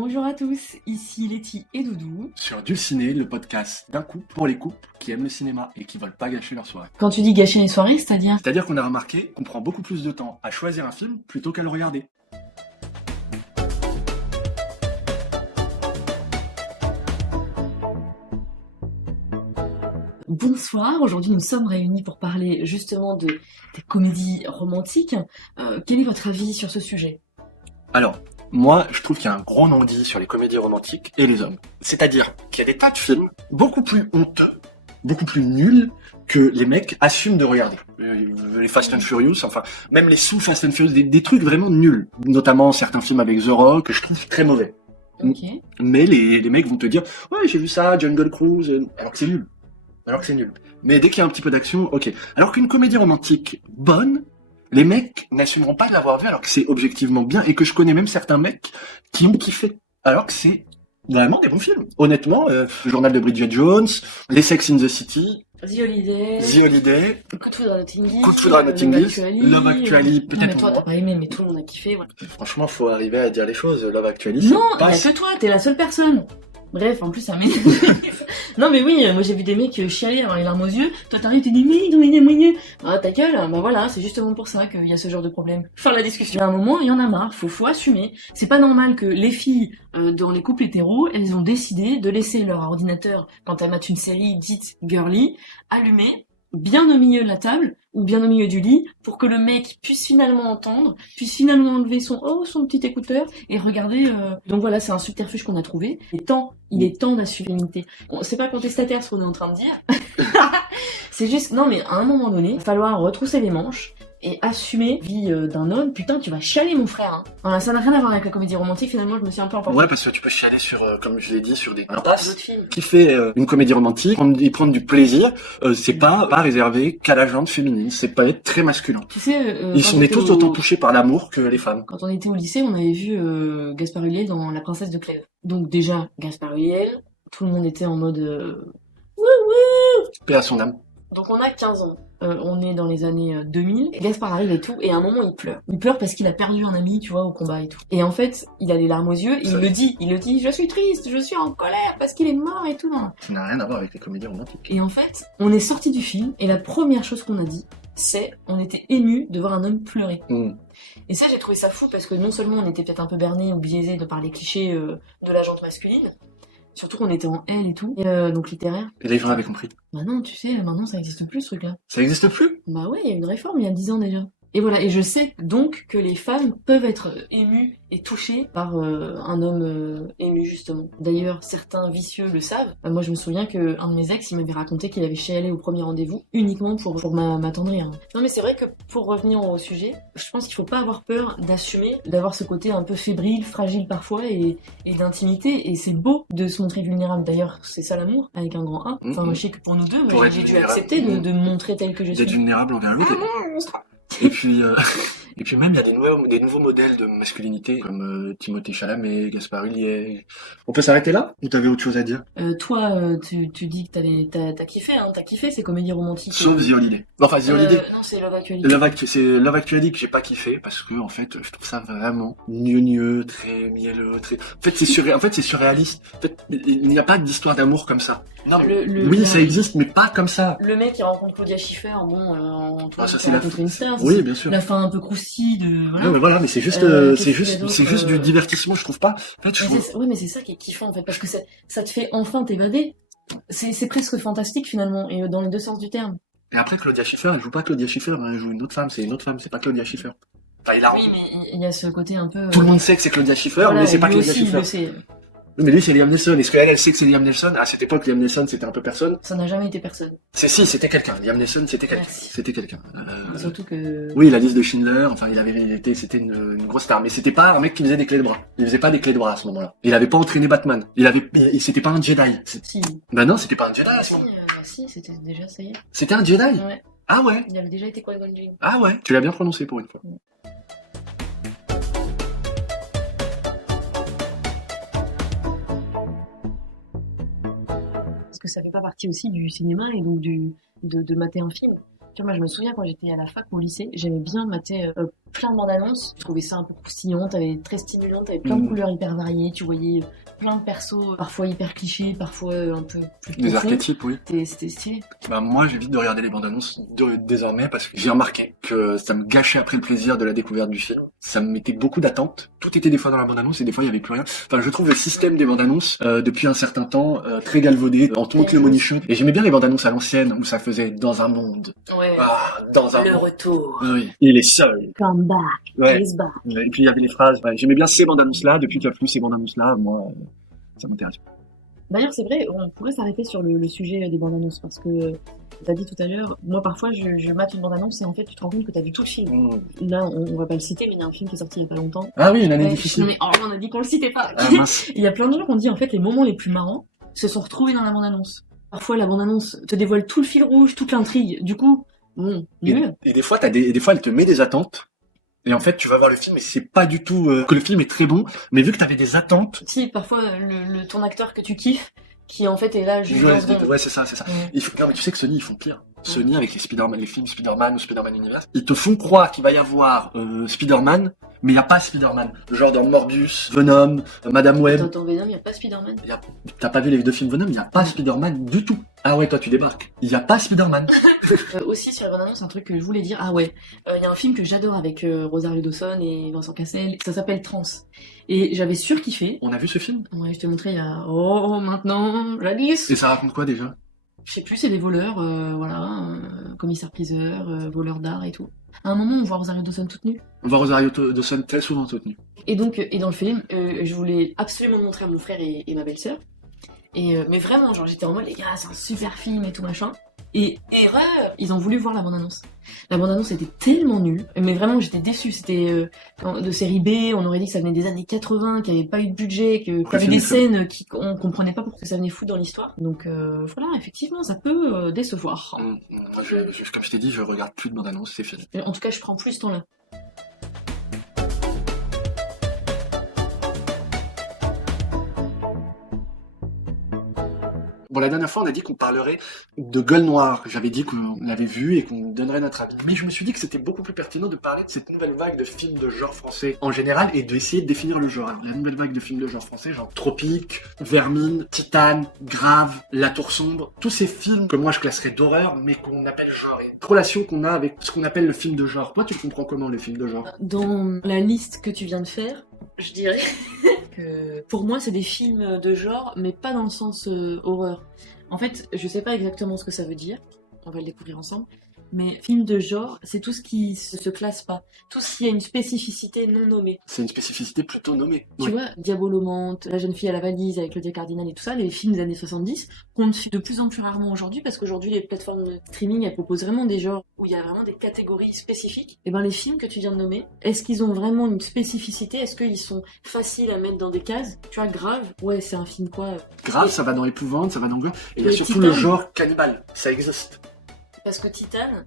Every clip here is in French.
Bonjour à tous, ici Letty et Doudou. Sur Du Ciné, le podcast d'un couple pour les couples qui aiment le cinéma et qui veulent pas gâcher leur soirée. Quand tu dis gâcher les soirées, c'est-à-dire? C'est-à-dire qu'on a remarqué qu'on prend beaucoup plus de temps à choisir un film plutôt qu'à le regarder. Bonsoir, aujourd'hui nous sommes réunis pour parler justement des comédies romantiques. Quel est votre avis sur ce sujet? Alors, moi, je trouve qu'il y a un gros non-dit sur les comédies romantiques et les hommes. C'est-à-dire qu'il y a des tas de films beaucoup plus honteux, beaucoup plus nuls que les mecs assument de regarder. Les Fast and Furious, enfin, même les sous-Fast and Furious, des trucs vraiment nuls. Notamment certains films avec The Rock, que je trouve très mauvais. Ok. Mais les mecs vont te dire « Ouais, j'ai vu ça, Jungle Cruise », alors que c'est nul. Mais dès qu'il y a un petit peu d'action, ok. Alors qu'une comédie romantique bonne, les mecs n'assumeront pas de l'avoir vu alors que c'est objectivement bien et que je connais même certains mecs qui ont kiffé. Alors que c'est vraiment des bons films. Honnêtement, le journal de Bridget Jones, Les Sex in the City, The Holiday, Coup de foudre à Notting Hill, Love Actually, Non, mais peut-être toi moi. t'as pas aimé, mais tout le monde a kiffé. Ouais. Franchement, faut arriver à dire les choses. Love Actually, Non, c'est pas... il y a que toi, t'es la seule personne. Bref, en plus ça m'énerve. Non mais oui, moi j'ai vu des mecs chialer, avoir les larmes aux yeux. Toi t'arrives, tu dis mais ah ta gueule, bah voilà, c'est justement pour ça qu'il y a ce genre de problème. Fin de la discussion. À un moment, il y en a marre, faut assumer. C'est pas normal que les filles dans les couples hétéros, elles ont décidé de laisser leur ordinateur quand elles matent une série dite girly allumé, bien au milieu de la table ou bien au milieu du lit pour que le mec puisse finalement entendre, puisse finalement enlever son petit écouteur et regarder. Donc voilà, c'est un subterfuge qu'on a trouvé. Il est temps d'assumer l'unité. C'est pas contestataire ce qu'on est en train de dire. C'est juste, non mais à un moment donné, il va falloir retrousser les manches et assumer la vie d'un homme. Putain, tu vas chialer mon frère. Hein. Voilà, ça n'a rien à voir avec la comédie romantique. Finalement, je me suis un peu emportée. Ouais, parce que tu peux chialer sur, comme je l'ai dit, sur des D'autres impasses. films. Qui fait une comédie romantique, y prendre du plaisir, c'est pas réservé qu'à la gente féminine, c'est pas être très masculin. Tu sais, On est tous autant touchés par l'amour que les femmes. Quand on était au lycée, on avait vu Gaspard Ulliel dans La Princesse de Clèves. Donc déjà, Gaspard Ulliel, tout le monde était en mode Paix à son âme. Donc on a 15 ans. On est dans les années 2000. Et Gaspard arrive et tout, et à un moment il pleure. Il pleure parce qu'il a perdu un ami, tu vois, au combat et tout. Et en fait, il a les larmes aux yeux, et il le dit, je suis triste, je suis en colère parce qu'il est mort et tout. Ça n'a rien à voir avec les comédies romantiques. Et en fait, on est sorti du film, et la première chose qu'on a dit, c'est on était ému de voir un homme pleurer. Et ça, j'ai trouvé ça fou parce que non seulement on était peut-être un peu berné ou biaisé de par les clichés de la gente masculine, surtout qu'on était en L et tout, donc littéraire. Et les gens avaient compris. Bah non, tu sais, maintenant ça existe plus ce truc-là. Ça existe plus? Bah ouais, il y a eu une réforme il y a 10 ans déjà. Et voilà, et je sais donc que les femmes peuvent être émues et touchées par un homme ému justement. D'ailleurs, certains vicieux le savent. Moi je me souviens que un de mes ex, il m'avait raconté qu'il avait chialé au premier rendez-vous uniquement pour m'attendrir. Non mais c'est vrai que pour revenir au sujet, je pense qu'il faut pas avoir peur d'assumer, d'avoir ce côté un peu fébrile, fragile parfois et d'intimité. Et c'est beau de se montrer vulnérable. D'ailleurs, c'est ça l'amour, avec un grand A. Enfin, je sais que pour nous deux, moi j'ai dû accepter de me montrer tel que je suis. D'être vulnérable envers l'autre. Et puis même, il y a des nouveaux modèles de masculinité, comme Timothée Chalamet, Gaspard Ulliel. On peut s'arrêter là? Ou t'avais autre chose à dire? Toi, tu dis que t'as kiffé, hein, t'as kiffé ces comédies romantiques. Sauf The Holiday. Enfin, The Holiday. Non, c'est Love Actually. C'est Love Actually que j'ai pas kiffé, parce que, en fait, je trouve ça vraiment gneugneux, très mielleux, très... En fait, c'est surréaliste. En fait, il n'y a pas d'histoire d'amour comme ça. Non, oui, ça existe, mais pas comme ça. Le mec qui rencontre Claudia Schiffer, bon, ça c'est rencontré une star. Oui, bien sûr. La fin un peu croustille de, voilà. Non, mais voilà, mais c'est juste, c'est juste du divertissement, je trouve pas. En fait, oui, mais c'est ça qui est kiffant, en fait, parce que ça te fait enfin t'évader. C'est presque fantastique, finalement, et dans les deux sens du terme. Et après, Claudia Schiffer, elle joue pas Claudia Schiffer, elle joue une autre femme, c'est pas Claudia Schiffer. Enfin, oui, mais il y a ce côté un peu... Tout le monde sait que c'est Claudia Schiffer, voilà, mais c'est pas Claudia aussi, Schiffer. Il le sait. Mais lui, c'est Liam Neeson. Est-ce qu'elle sait que c'est Liam Neeson? À cette époque, Liam Neeson, c'était un peu personne. Ça n'a jamais été personne. Si, c'était quelqu'un. Liam Neeson, c'était quelqu'un. Merci. C'était quelqu'un. Surtout que... Oui, la liste de Schindler, enfin, c'était une grosse star. Mais c'était pas un mec qui faisait des clés de bras. Il faisait pas des clés de bras à ce moment-là. Il avait pas entraîné Batman. C'était pas un Jedi. Si. Bah non, c'était pas un Jedi à ce moment-là. Si, c'était déjà, ça y est. C'était un Jedi? Ouais. Ah ouais? Il avait déjà été Qui-Gon Jinn. Ah ouais? Tu l'as bien prononcé pour une fois. Parce que ça fait pas partie aussi du cinéma et donc de mater un film. Tu vois, moi je me souviens quand j'étais à la fac au lycée, j'aimais bien mater plein de bandes annonces. Je trouvais ça un peu croustillant, très stimulant, t'avais plein de couleurs hyper variées, tu voyais plein de persos, parfois hyper clichés, parfois un peu plus Des profonds. archétypes, oui. C'était stylé. Bah, moi, j'évite de regarder les bandes annonces désormais parce que j'ai remarqué que ça me gâchait après le plaisir de la découverte du film. Ça me mettait beaucoup d'attentes. Tout était des fois dans la bande annonce et des fois il y avait plus rien. Enfin, je trouve le système des bandes annonces depuis un certain temps très galvaudé en tant que le money shot. Et j'aimais bien les bandes annonces à l'ancienne où ça faisait dans un monde. Ouais. Dans un Le monde. retour. Oui. Il est seul. Come back. Ouais. He's back. Et puis il y avait les phrases. Ouais, j'aimais bien ces bandes annonces là. Depuis qu'il n'y a plus ces bandes annonces là, moi, ça m'intéresse. D'ailleurs, c'est vrai, on pourrait s'arrêter sur le sujet des bandes annonces parce que t'as dit tout à l'heure, moi parfois je mate une bande annonce et en fait tu te rends compte que t'as vu tout le film. Là, on va pas le citer, mais il y a un film qui est sorti il y a pas longtemps. Ah oui, une année Ouais, difficile. non, mais on a dit qu'on le citait pas. Ah mince. Il y a plein de gens qui ont dit en fait les moments les plus marrants se sont retrouvés dans la bande annonce. Parfois la bande annonce te dévoile tout le fil rouge, toute l'intrigue. Du coup, bon, nul. Et des fois, des fois, elle te met des attentes. Et en fait, tu vas voir le film et c'est pas du tout que le film est très bon, mais vu que t'avais des attentes. Si, parfois ton acteur que tu kiffes, qui en fait est là juste Ouais, dans ce monde. ouais, c'est ça, c'est ça. Ouais. Non, mais tu sais que Sony, ils font pire. Sony, avec les Spider-Man, les films Spider-Man ou Spider-Man Universe, ils te font croire qu'il va y avoir Spider-Man, mais il n'y a pas Spider-Man. Genre dans Morbius, Venom, Madame Web. Dans Venom, il n'y a pas Spider-Man. T'as pas vu les deux films Venom, il n'y a pas Spider-Man du tout. Ah ouais, toi tu débarques. Il n'y a pas Spider-Man. Aussi sur la bande annonce, un truc que je voulais dire. Ah ouais, il y a un film que j'adore avec Rosario Dawson et Vincent Cassel. Ça s'appelle Trans. Et j'avais surkiffé. On a vu ce film? Ouais, je te montrais il y a maintenant, jadis. Et ça raconte quoi déjà? Je sais plus, c'est des voleurs, commissaire-priseur, voleurs d'art et tout. À un moment, on voit Rosario Dawson toute nue. On voit Rosario Dawson très souvent toute nue. Et donc, dans le film, je voulais absolument le montrer à mon frère et ma belle-sœur. Mais vraiment, genre, j'étais en mode, les gars, c'est un super film et tout machin. Et erreur, ils ont voulu voir la bande-annonce. La bande-annonce était tellement nulle, mais vraiment j'étais déçue. C'était de série B, on aurait dit que ça venait des années 80, qu'il n'y avait pas eu de budget, qu'il y avait des scènes qu'on comprenait pas pourquoi ça venait foutre dans l'histoire. Donc voilà, effectivement, ça peut décevoir. Moi, comme je t'ai dit, je regarde plus de bande-annonce, c'est fini. En tout cas, je prends plus ce temps-là. Bon, la dernière fois, on a dit qu'on parlerait de Gueule Noire. J'avais dit qu'on l'avait vu et qu'on donnerait notre avis. Mais je me suis dit que c'était beaucoup plus pertinent de parler de cette nouvelle vague de films de genre français en général et d'essayer de définir le genre. Alors, la nouvelle vague de films de genre français, genre Tropique, Vermine, Titane, Grave, La Tour Sombre, tous ces films que moi je classerais d'horreur, mais qu'on appelle genre. Et une relation qu'on a avec ce qu'on appelle le film de genre. Toi, tu comprends comment le film de genre? Dans la liste que tu viens de faire, je dirais que pour moi c'est des films de genre, mais pas dans le sens horreur. En fait, je sais pas exactement ce que ça veut dire, on va le découvrir ensemble, mais film de genre, c'est tout ce qui se classe pas, tout ce qui a une spécificité non nommée. C'est une spécificité plutôt nommée. Tu vois, Diabolomante, La jeune fille à la valise avec Claudia Cardinal et tout ça, les films des années 70, qu'on fait de plus en plus rarement aujourd'hui, parce qu'aujourd'hui les plateformes de streaming, elles proposent vraiment des genres où il y a vraiment des catégories spécifiques. Et ben les films que tu viens de nommer, est-ce qu'ils ont vraiment une spécificité? Est-ce qu'ils sont faciles à mettre dans des cases? Tu vois, Grave, ouais, c'est un film quoi Grave, ça va dans l'épouvante, ça va dans... Et il y a Le surtout Titane. le genre cannibale, ça existe. Parce que Titane,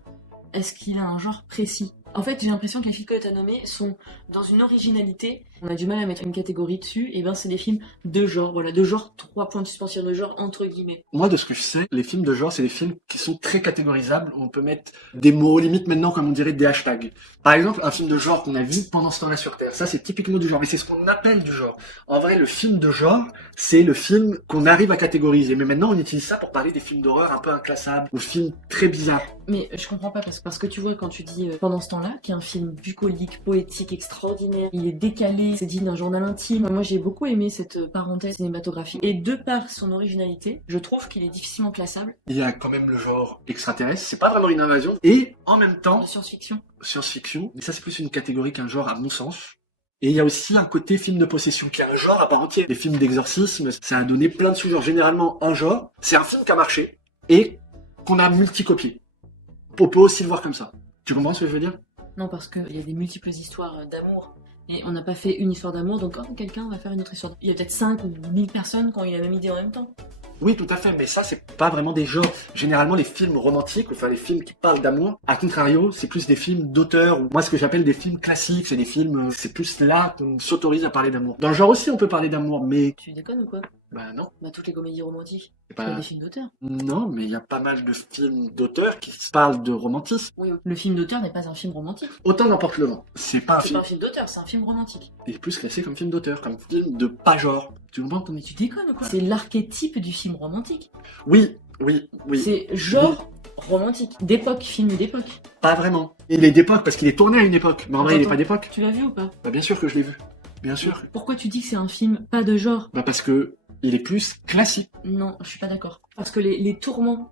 est-ce qu'il a un genre précis? En fait, j'ai l'impression que les films que tu as nommés sont dans une originalité. On a du mal à mettre une catégorie dessus. Et ben, c'est des films de genre. Voilà, de genre, 3 points de suspension de genre, entre guillemets. Moi, de ce que je sais, les films de genre, c'est des films qui sont très catégorisables. On peut mettre des mots, limite maintenant, comme on dirait, des hashtags. Par exemple, un film de genre qu'on a vu pendant ce temps-là sur Terre. Ça, c'est typiquement du genre. Mais c'est ce qu'on appelle du genre. En vrai, le film de genre, c'est le film qu'on arrive à catégoriser. Mais maintenant, on utilise ça pour parler des films d'horreur un peu inclassables, ou films très bizarres. Mais je comprends pas, parce que tu vois, quand tu dis pendant ce temps-là, qui est un film bucolique, poétique, extraordinaire, il est décalé, c'est digne d'un journal intime. Moi, j'ai beaucoup aimé cette parenthèse cinématographique. Et de par son originalité, je trouve qu'il est difficilement classable. Il y a quand même le genre extraterrestre. C'est pas vraiment une invasion. Et en même temps, En science-fiction. science-fiction. Mais ça, c'est plus une catégorie qu'un genre à mon sens. Et il y a aussi un côté film de possession qui est un genre à part entière. Les films d'exorcisme, ça a donné plein de sous-genres. Généralement, un genre, c'est un film qui a marché et qu'on a multicopié. On peut aussi le voir comme ça. Tu comprends ce que je veux dire? Non, parce qu'il y a des multiples histoires d'amour. Et on n'a pas fait une histoire d'amour, donc quand quelqu'un va faire une autre histoire d'amour, il y a peut-être 5 ou 1000 personnes qui ont eu la même idée en même temps. Oui, tout à fait, mais ça, c'est pas vraiment des genres. Généralement, les films romantiques, enfin les films qui parlent d'amour, à contrario, c'est plus des films d'auteur, ou moi, ce que j'appelle des films classiques, c'est des films, c'est plus là qu'on s'autorise à parler d'amour. Dans le genre aussi, on peut parler d'amour, mais... Tu déconnes ou quoi? Bah non. Bah, toutes les comédies romantiques. C'est C'est pas... des films d'auteur. Non, mais il y a pas mal de films d'auteurs qui parlent de romantisme. Oui, le film d'auteur n'est pas un film romantique. Autant n'importe le vent. C'est pas un C'est film. pas un film d'auteur, c'est un film romantique. Il est plus classé comme film d'auteur, comme film de pas genre. Tu comprends, Tommy? Tu déconnes ou quoi? C'est l'archétype du film romantique. Oui, oui, oui. C'est genre romantique. D'époque, film d'époque. Pas vraiment. Il est d'époque parce qu'il est tourné à une époque. Mais en vrai, il est Attends. pas d'époque. Tu l'as vu ou pas? Bah bien sûr que je l'ai vu. Bien sûr. Pourquoi tu dis que c'est un film pas de genre? Bah parce que il est plus classique. Non, je suis pas d'accord. Parce que les tourments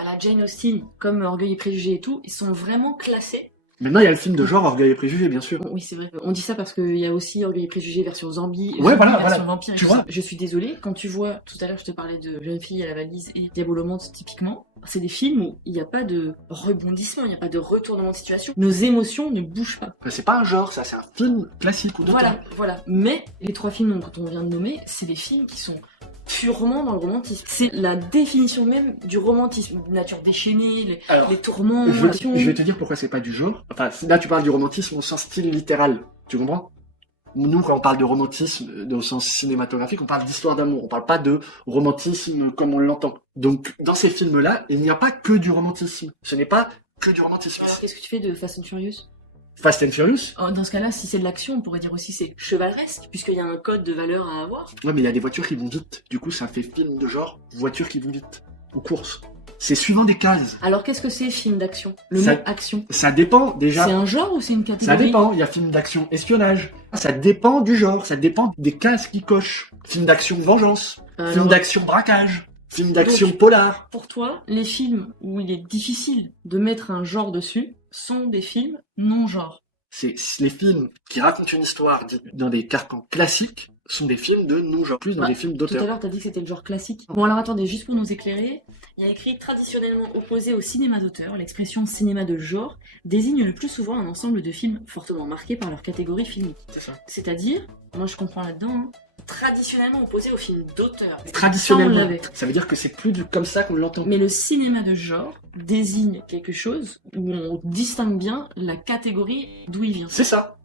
à la Jane Austen, comme Orgueil et Préjugés et tout, ils sont vraiment classés. Maintenant, il y a le film de genre Orgueil et Préjugés, bien sûr. Oui, c'est vrai. On dit ça parce qu'il y a aussi Orgueil et Préjugés version zombie, Ouais, voilà, version voilà. vampire. et Tu tout vois. ça. Je suis désolée, quand tu vois, tout à l'heure je te parlais de Jeune fille à la valise et Diabolomante typiquement, c'est des films où il n'y a pas de rebondissement, il n'y a pas de retournement de situation. Nos émotions ne bougent pas. Enfin, c'est pas un genre, ça, c'est un film classique ou d'auteur. Voilà. Mais les trois films dont on vient de nommer, c'est des films qui sont purement dans le romantisme. C'est la définition même du romantisme. Nature déchaînée, Alors, les tourments, je passion. vais te dire pourquoi c'est pas du genre. Enfin, là, tu parles du romantisme au sens style littéral. Tu comprends? Nous, quand on parle de romantisme au sens cinématographique, on parle d'histoire d'amour. On parle pas de romantisme comme on l'entend. Donc, dans ces films-là, il n'y a pas que du romantisme. Ce n'est pas que du romantisme. Alors, qu'est-ce que tu fais de Fast and Furious? Fast and Furious? Dans ce cas-là, si c'est de l'action, on pourrait dire aussi c'est chevaleresque, puisqu'il y a un code de valeur à avoir. Ouais, mais il y a des voitures qui vont vite. Du coup, ça fait film de genre voitures qui vont vite. Ou courses. C'est suivant des cases. Alors qu'est-ce que c'est film d'action? Le Ça- mot action. Ça dépend déjà. C'est un genre ou c'est une catégorie? Ça dépend, il y a film d'action espionnage. Ça dépend du genre, ça dépend des cases qui cochent. Film d'action vengeance, film Alors, d'action braquage, film d'action Donc- polar. pour toi, les films où il est difficile de mettre un genre dessus sont des films non-genre. C'est les films qui racontent une histoire dans des carcans classiques sont des films de non-genre, plus dans Bah, des films Tout à d'auteur. l'heure, t'as dit que c'était le genre classique. Bon, alors attendez, juste pour nous éclairer, il y a écrit traditionnellement opposé au cinéma d'auteur, l'expression cinéma de genre désigne le plus souvent un ensemble de films fortement marqués par leur catégorie filmique. C'est ça. C'est-à-dire, moi je comprends là-dedans, hein, traditionnellement opposé au film d'auteur. Ça, on Traditionnellement, l'avait. ça veut dire que c'est plus comme ça qu'on l'entend. Mais le cinéma de genre désigne quelque chose où on distingue bien la catégorie d'où il vient. C'est ça.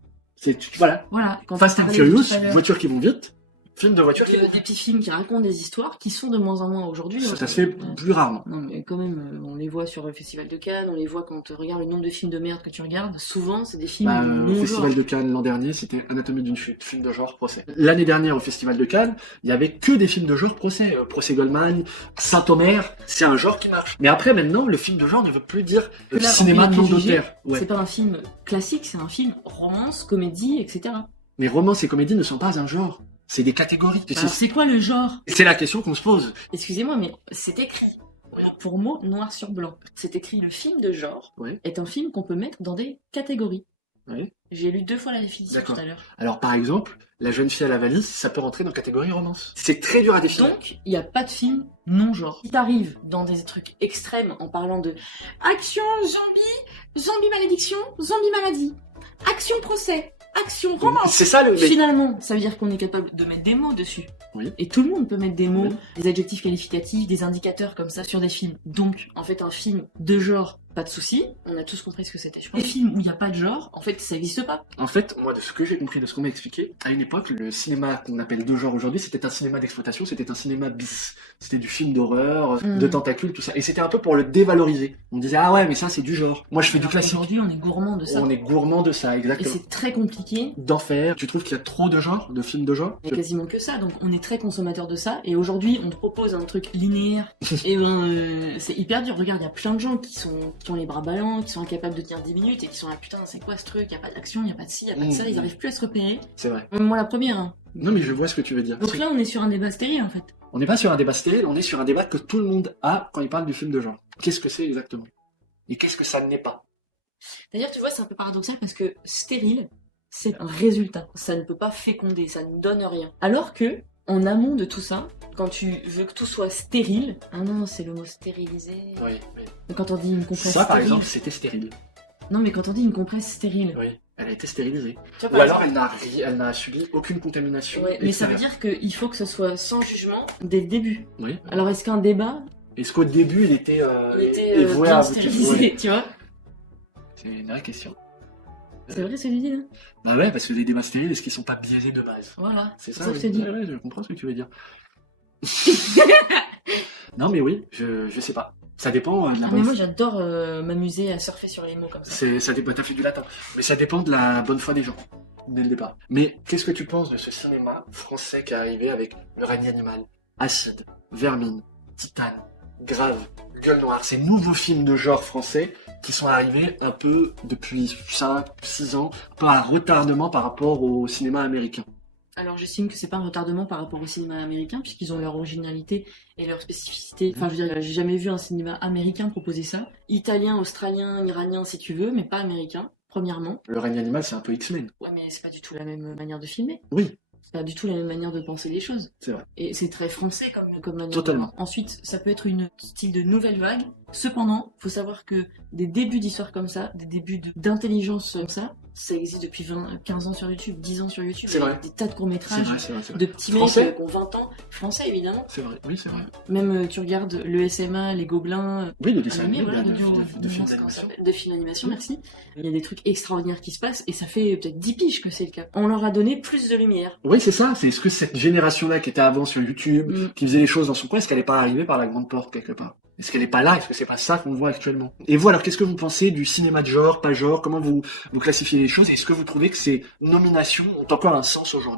Voilà. Voilà. Quand Fast on and parlait Furious, tout à l'heure voitures qui vont vite, film de voitures qui vont des vite. petits films qui racontent des histoires qui sont de moins en moins aujourd'hui. Ça, hein. ça se fait plus rarement. Non, mais quand même, on les voit sur le Festival de Cannes, on les voit quand tu regardes le nombre de films de merde que tu regardes. Souvent, c'est des films Bah, au non-genre. Festival de Cannes l'an dernier, c'était Anatomie d'une chute, film de genre, procès. L'année dernière, au Festival de Cannes, il y avait que des films de genre, procès. Procès Goldman, Saint-Omer, c'est un genre qui marche. Mais après, maintenant, le film de genre ne veut plus dire Là, cinéma Orgueil et non Préjugés, d'auteur. Ouais. C'est pas un film classique, c'est un film romance, comédie, etc. Mais romance et comédie ne sont pas un genre. C'est des catégories. Alors c'est quoi le genre? C'est la question qu'on se pose. Excusez-moi, mais c'est écrit mot pour mot, noir sur blanc. C'est écrit le film de genre Oui. est un film qu'on peut mettre dans des catégories. Oui. J'ai lu 2 fois la définition D'accord. tout à l'heure. Alors, par exemple, La jeune fille à la valise, ça peut rentrer dans catégorie romance. C'est très dur à définir. Donc, il n'y a pas de film non-genre. Si t'arrives dans des trucs extrêmes en parlant de action, zombie malédiction, zombie maladie, action procès, action romance. C'est ça le... mais- Finalement, ça veut dire qu'on est capable de mettre des mots dessus. Oui. Et tout le monde peut mettre des mots, Oui. des adjectifs qualificatifs, des indicateurs comme ça sur des films. Donc, en fait, un film de genre, pas de souci. On a tous compris ce que c'était, je pense. Les films où il n'y a pas de genre, en fait, ça n'existe pas. En fait, moi, de ce que j'ai compris, de ce qu'on m'a expliqué, à une époque, le cinéma qu'on appelle de genre aujourd'hui, c'était un cinéma d'exploitation, c'était un cinéma bis. C'était du film d'horreur, Mm. de tentacules, tout ça. Et c'était un peu pour le dévaloriser. On disait, ah ouais, mais ça, c'est du genre. Moi, je fais du Alors classique. Aujourd'hui, on est gourmand de ça. On est gourmand de ça, Et exactement. c'est très compliqué. D'en faire. Tu trouves qu'il y a trop de genres, de films de genre? Il y a quasiment que ça, donc on est très consommateur de ça. Et aujourd'hui, on te propose un truc linéaire. Et ben, c'est hyper dur. Regarde, il y a plein de gens qui ont les bras ballants, qui sont incapables de tenir 10 minutes et qui sont là, putain, c'est quoi ce truc? Il y a pas d'action, il y a pas de ci, il y a pas de ça. Ils arrivent plus à se repérer. C'est vrai. Moi, la première. Hein. Non, mais je vois ce que tu veux dire. Donc là, on est sur un débat stérile en fait. On n'est pas sur un débat stérile, on est sur un débat que tout le monde a quand il parle du film de genre. Qu'est-ce que c'est exactement? Et qu'est-ce que ça n'est pas? D'ailleurs, tu vois, c'est un peu paradoxal parce que stérile, c'est un résultat. Ça ne peut pas féconder, ça ne donne rien. Alors que, en amont de tout ça, quand tu veux que tout soit stérile, ah non, c'est le mot stérilisé. Oui, mais... Donc, quand on dit une compresse Ça, par stérile. exemple, c'était stérile. Non, mais quand on dit une compresse stérile. Oui. Elle a été stérilisée. Tu vois, Ou par alors, exemple, elle n'a subi aucune contamination. ouais, mais ça veut extérieure. dire qu'il faut que ce soit sans jugement dès le début. Oui. Alors, est-ce qu'un débat, Est-ce qu'au début, il était voué bien à... stérilisé, Ouais. tu vois? C'est une vraie question. C'est vrai ce que tu dis là? Bah ouais, parce que les débats stériles, est-ce qu'ils sont pas biaisés de base? Voilà, C'est c'est ça, ça que je te dis. ouais, je comprends ce que tu veux dire. Non, mais oui, je sais pas. Ça dépend de la Ah, bonne mais moi j'adore m'amuser à surfer sur les mots comme ça. Ça dépend, t'as fait du latin. Mais ça dépend de la bonne foi des gens, dès le départ. Mais qu'est-ce que tu penses de ce cinéma français qui est arrivé avec Le règne animal, Acide, Vermine, Titane, Grave, Gueule noire, ces nouveaux films de genre français qui sont arrivés un peu depuis 5, 6 ans, par retardement par rapport au cinéma américain. Alors j'estime que c'est pas un retardement par rapport au cinéma américain, puisqu'ils ont leur originalité et leur spécificité. Enfin, je veux dire, j'ai jamais vu un cinéma américain proposer ça. Italien, australien, iranien si tu veux, mais pas américain, premièrement. Le règne animal, c'est un peu X-Men. Ouais, mais c'est pas du tout la même manière de filmer. Oui, C'est pas du tout la même manière de penser les choses. c'est vrai. Et c'est très français comme manière Totalement. de voir. Ensuite, ça peut être une style de nouvelle vague. Cependant, faut savoir que des débuts d'histoire comme ça, des débuts d'intelligence comme ça existe depuis 15 ans sur YouTube, 10 ans sur YouTube. C'est vrai. Des tas de C'est courts-métrages, vrai, c'est vrai, c'est vrai. de petits Français mecs qui ont 20 ans. Français, évidemment. C'est vrai, oui, c'est vrai. Même tu regardes le SMA, les Gobelins, Oui, le dessin animés, animé, voilà, de films d'animation. de films d'animation, Oui. merci. Il y a des trucs extraordinaires qui se passent et ça fait peut-être 10 piges que c'est le cas. On leur a donné plus de lumière. Oui, c'est ça. C'est est-ce que cette génération-là qui était avant sur YouTube, Mm. qui faisait les choses dans son coin, est-ce qu'elle n'est pas arrivée par la grande porte quelque part? Est-ce qu'elle n'est pas là? Est-ce que c'est pas ça qu'on voit actuellement? Et vous, alors, qu'est-ce que vous pensez du cinéma de genre, pas genre? Comment vous classifiez les choses? Est-ce que vous trouvez que ces nominations ont encore un sens aujourd'hui?